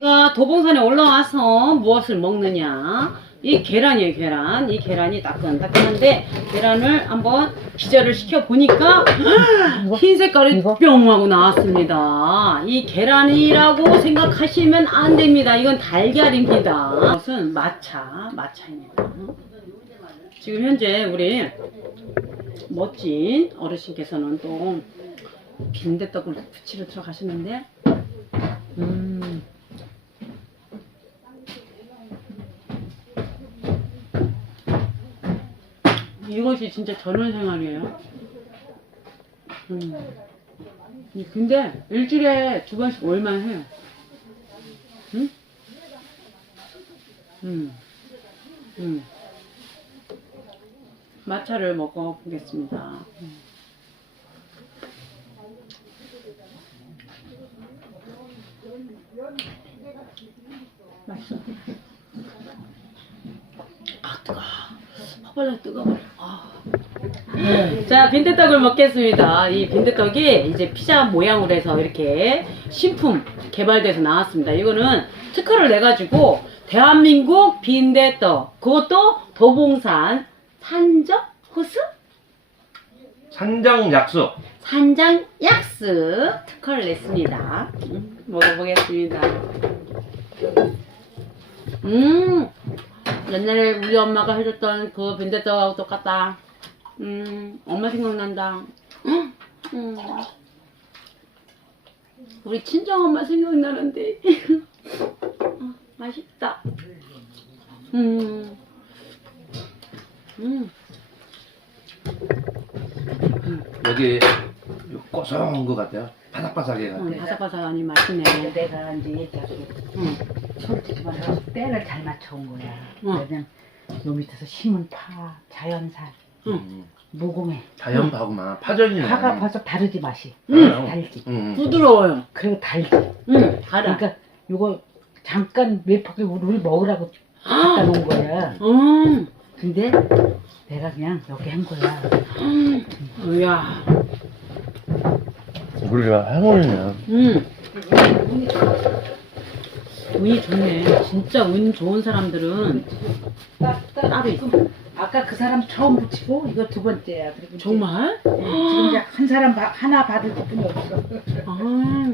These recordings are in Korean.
가 도봉산에 올라와서 무엇을 먹느냐? 이 계란이에요, 계란. 이 계란이 따끈따끈한데 계란을 한번 기절을 시켜 보니까 흰 색깔이 이거? 뿅 하고 나왔습니다. 이 계란이라고 생각하시면 안 됩니다. 이건 달걀입니다. 이것은 마차, 마차입니다. 지금 현재 우리 멋진 어르신께서는 또 빈대떡을 부치러 들어가시는데 음. 이것이 진짜 전원 생활이에요. 음. 근데 일주일에 두 번씩 올만 해요. 응? 음. 음. 마차를 먹어 보겠습니다. 음. 맛있어. 아 뜨거. 허벌려 뜨거워. 아. 자 빈대떡을 먹겠습니다. 이 빈대떡이 이제 피자 모양으로 해서 이렇게 신품 개발돼서 나왔습니다. 이거는 특허를 내 가지고 대한민국 빈대떡 그것도 도봉산 산적 호수 산장 약수. 산장 약스 특허를 냈습니다. 음, 먹어보겠습니다. 음, 옛날에 우리 엄마가 해줬던 그 빈대떡하고 똑같다. 음, 엄마 생각난다. 음, 음. 우리 친정 엄마 생각나는데. 어, 맛있다. 음, 음. 여기 고소한 것 같아요. 바삭바삭해 음, 같아. 바삭바삭하니 맛있네. 내가 이제 응. 솔직히 말해서 때를 잘 맞춰온 거야. 응. 그냥 요 밑에서 심은 파, 자연산, 음. 무공해. 자연파구만. 파전이네. 파가 벌써 다르지 맛이. 음. 달지. 음. 부드러워요. 그리고 달지. 응, 달아. 그러니까 요거 잠깐 몇 포기 우리 먹으라고 갖다 놓은 거야. 음, 근데 내가 그냥 이렇게 한 거야. 음, 이야, 우리가 행운이네. 음. 운이 좋네. 진짜 운 좋은 사람들은 딱, 딱 따로 있어. 아까 그 사람 처음 붙이고 이거 두 번째야. 그리고 이제 정말? 네, 지금 이제 한 사람 바- 하나 받을 뿐이 없어. 아,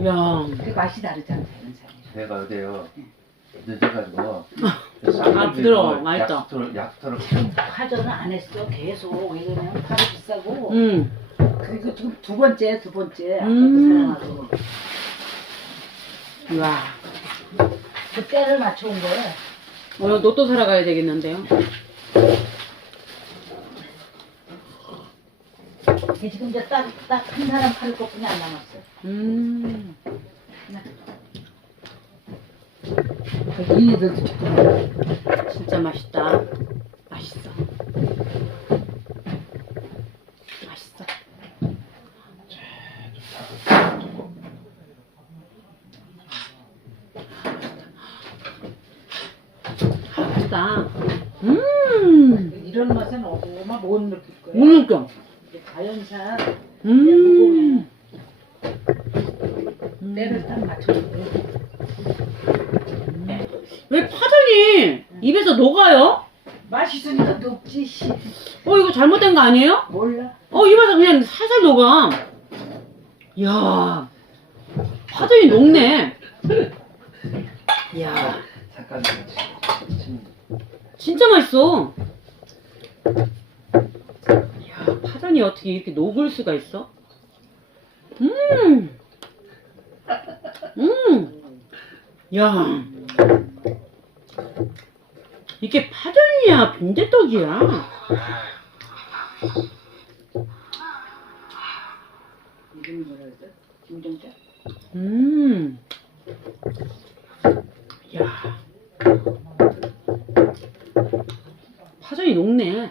이야, 그 맛이 다르잖아, 자연산. 내가 어제요. 늦어가지고. 아, 부드러워. 맛있다. 약수를, 약수를. 파전은 안 했어. 계속 왜냐면 파도 비싸고. 음, 그리고 지금 두 번째, 두 번째. 아까 음. 그 사람하고 이야. 그 때를 맞춰온 거야. 오늘 로또 사러 가야 되겠는데요? 이게 지금 이제 딱 딱 한 사람 팔 것뿐이 안 남았어. 음, 이니들도 조금. 진짜 맛있다. 맛있어. 맛있어. 아, 맛있다. 음, 이런 맛은 어마 못 느낄 거야. 오늘 좀. 이게 자연산 음. 때를 딱 맞춰온 거야. 왜 파전이 입에서 녹아요? 맛있으니까 녹지, 씨. 어, 이거 잘못된 거 아니에요? 몰라. 어, 입에서 그냥 살살 녹아. 이야, 파전이 녹네. 이야, 잠깐. 진짜 맛있어. 이야, 파전이 어떻게 이렇게 녹을 수가 있어? 음, 음, 야, 이게 파전이야, 빈대떡이야. 음. 야. 파전이 녹네.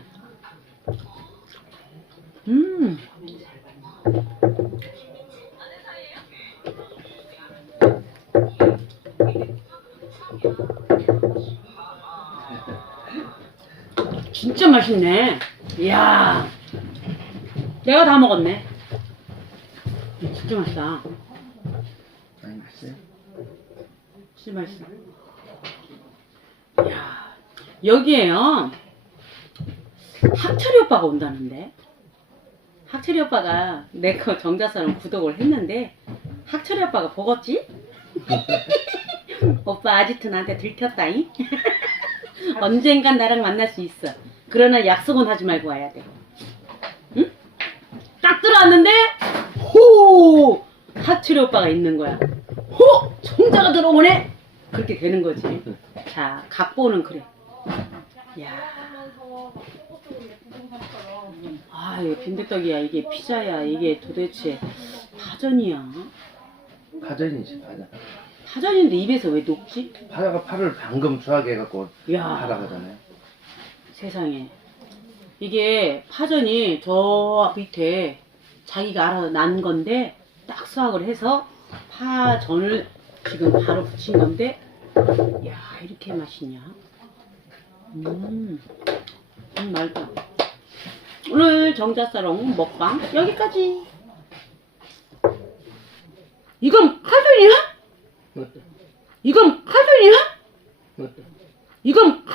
음. 진짜 맛있네. 이야. 내가 다 먹었네. 진짜 맛있다. 아니, 맛있어요. 진짜 맛있어. 야 여기에요. 학철이 오빠가 온다는데. 학철이 오빠가 내 거 정자사랑 구독을 했는데 학철이 오빠가 보겠지? 오빠 아지트 나한테 들켰다잉? 언젠간 나랑 만날 수 있어. 그러나 약속은 하지 말고 와야 돼. 응? 딱 들어왔는데 호! 하철이 오빠가 있는 거야. 호! 총자가 들어오네. 그렇게 되는 거지. 자, 각보는 그래. 야. 아, 이게 빈대떡이야. 이게 피자야. 이게 도대체 파전이야. 파전이지 파전. 파전인데 입에서 왜 녹지? 파자가 파를 방금 수확해 갖고 야. 하라가잖아요. 세상에. 이게 파전이 저 밑에 자기가 알아서 난 건데 딱 수확을 해서 파전을 지금 바로 붙인 건데 야 이렇게 맛있냐 음, 음 말도 오늘 정자사롱 먹방 여기까지 이건 파전이야? 이건 파전이야? 이건